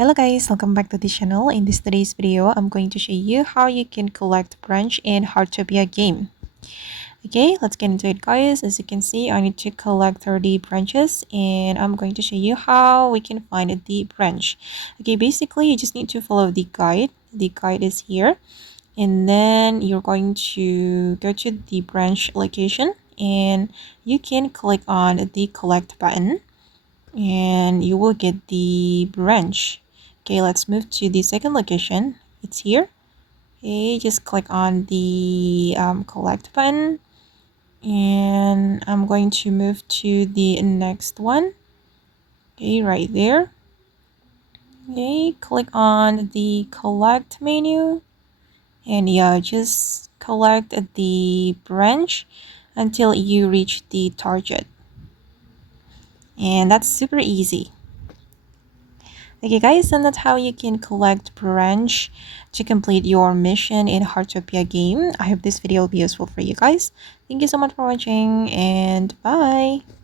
Hello guys, welcome back to the channel. In this today's video, I'm going to show you how you can collect branch in Heartopia game. Okay, let's get into it guys. As you can see, I need to collect 30 branches and I'm going to show you how we can find the branch. Okay, basically you just need to follow the guide. The guide is here and then you're going to go to the branch location and you can click on the collect button and you will get the branch. Okay, let's move to the second location. It's here. Okay, just click on the collect button and I'm going to move to the next one. Okay, right there. Okay, click on the collect menu and yeah, just collect the branch until you reach the target. And that's super easy. Okay guys, and that's how you can collect branch to complete your mission in Heartopia game. I hope this video will be useful for you guys. Thank you so much for watching and bye!